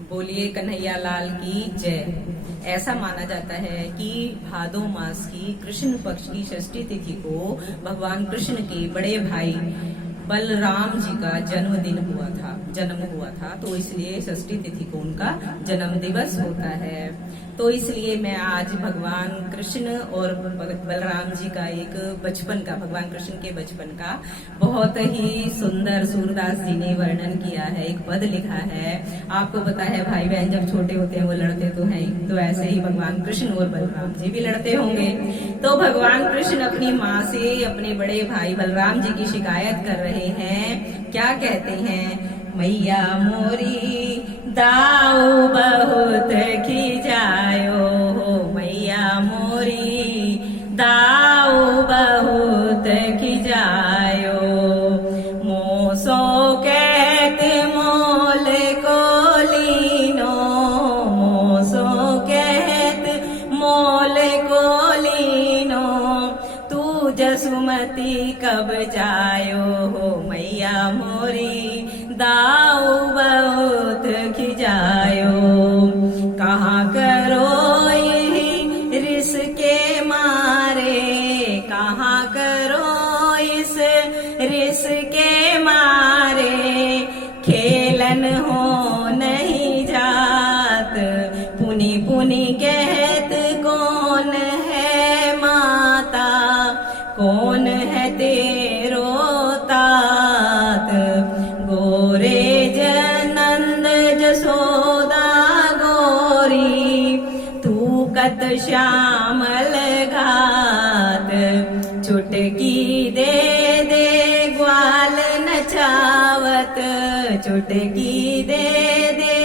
बोलिए कन्हैया लाल की जय। ऐसा माना जाता है कि भादो मास की कृष्ण पक्ष की षष्ठी तिथि को भगवान कृष्ण के बड़े भाई बलराम जी का जन्म हुआ था, तो इसलिए षष्ठी तिथि को उनका जन्म दिवस होता है। तो इसलिए मैं आज भगवान कृष्ण और बलराम जी का भगवान कृष्ण के बचपन का बहुत ही सुंदर सूरदास जी ने वर्णन किया है, एक पद लिखा है। आपको पता है भाई बहन जब छोटे होते हैं वो लड़ते तो हैं, तो ऐसे ही भगवान कृष्ण और बलराम जी भी लड़ते होंगे। तो भगवान कृष्ण अपनी माँ से अपने बड़े भाई बलराम जी की शिकायत कर रहे हैं। क्या कहते हैं? मैया मोरी दाऊ बहुत खिजायो हो, मैया मोरी दाऊ बहुत खिजायो। मोसो कहत मोल को लीनो, मोसो कहत मोल को लीनो। तू जसुमती कब जायो हो, मैया मोरी दाऊ बहुत खिजायो। कहाँ करो यही रिस के मारे, कहाँ करो इस रिस के मारे। खेलन हो नहीं जात, पुनी पुनी कहत कौन है माता, कौन है तेरो तात। गोरे जनंद जसोदा गोरी, तू कत श्यामल घात। चुटकी दे दे ग्वाल नचावत, चुटकी दे दे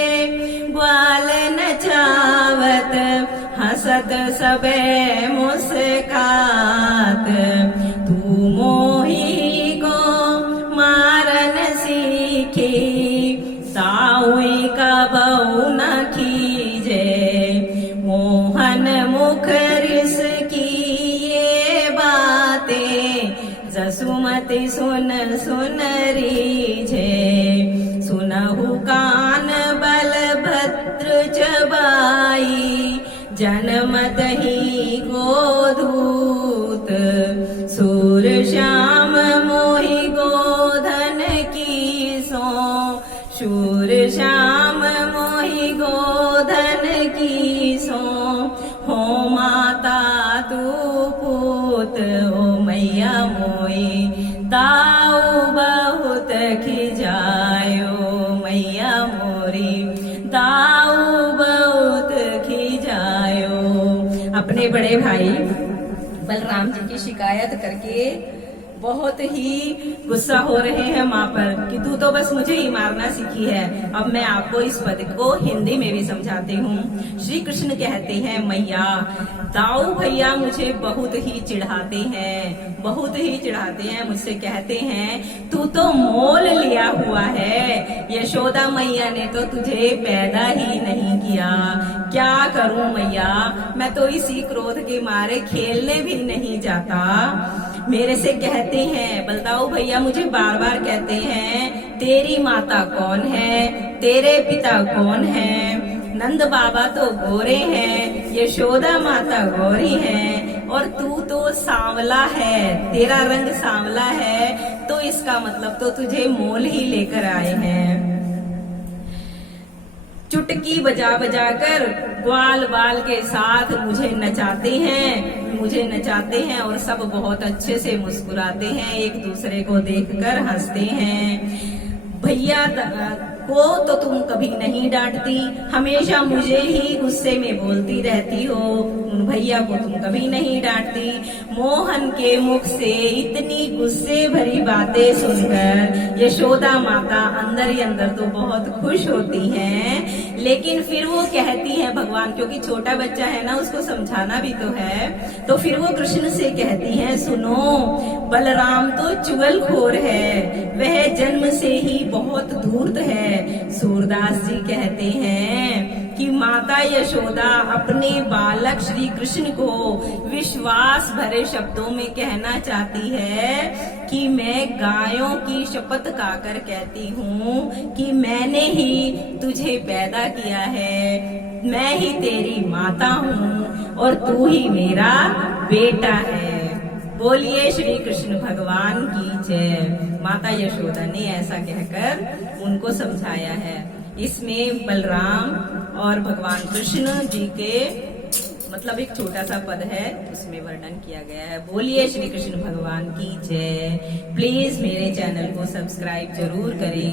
ग्वाल नचावत। हंसत सबे मुस्कात, तू मोही को मारन सीखी। साउई का बहू न खीजे, मोहन मुख रिस की ये बातें। जसुमती सुन सुन रीझे, सुनहु कान बलभद्र चबाई। जनमत ही गोधूत, सूर श्याम मोहि गोधन की सो। शूर श्याम मोहि गोधन की सो। हो माता तू पूत, ओ मैया मोई दाऊ बहुत खिजायो। मैया मोरी दाऊ बहुत खिजायो। अपने बड़े भाई बलराम जी की शिकायत करके बहुत ही गुस्सा हो रहे हैं माँ पर कि तू तो बस मुझे ही मारना सीखी है। अब मैं आपको इस पद को हिंदी में भी समझाती हूँ। श्री कृष्ण कहते हैं, मैया दाऊ भैया मुझे बहुत ही चिढ़ाते हैं, बहुत ही चिढ़ाते हैं। मुझसे कहते हैं तू तो मोल लिया हुआ है, यशोदा मैया ने तो तुझे पैदा ही नहीं किया। क्या करूं मैया, मैं तो इसी क्रोध के मारे खेलने भी नहीं जाता। मेरे से कहते हैं, बलदाऊ भैया मुझे बार बार कहते हैं, तेरी माता कौन है, तेरे पिता कौन है। नंद बाबा तो गोरे हैं, यशोदा माता गोरी है, और तू तो सांवला है, तेरा रंग सांवला है, तो इसका मतलब तो तुझे मोल ही लेकर आए हैं। चुटकी बजा बजा कर ग्वाल बाल के साथ मुझे नचाते हैं और सब बहुत अच्छे से मुस्कुराते हैं, एक दूसरे को देखकर हंसते हैं। भैया को तो तुम कभी नहीं डांटती, हमेशा मुझे ही गुस्से में बोलती रहती हो। भैया को तुम कभी नहीं डांटती। मोहन के मुख से इतनी गुस्से भरी बातें सुनकर यशोदा माता अंदर ही अंदर तो बहुत खुश होती हैं, लेकिन फिर वो कहती है भगवान, क्योंकि छोटा बच्चा है ना, उसको समझाना भी तो है, तो फिर वो कृष्ण से कहती है, सुनो बलराम तो चुगलखोर है, वह जन्म से ही बहुत धूर्त है। सूरदास जी कहते हैं कि माता यशोदा अपने बालक श्री कृष्ण को विश्वास भरे शब्दों में कहना चाहती है कि मैं गायों की शपथ खाकर कहती हूँ कि मैंने ही तुझे पैदा किया है, मैं ही तेरी माता हूँ और तू ही मेरा बेटा है। बोलिए श्री कृष्ण भगवान की जय। माता यशोदा ने ऐसा कहकर उनको समझाया है। इसमें बलराम और भगवान कृष्ण जी के मतलब एक छोटा सा पद है, उसमें वर्णन किया गया है। बोलिए श्री कृष्ण भगवान की जय। प्लीज मेरे चैनल को सब्सक्राइब जरूर करें।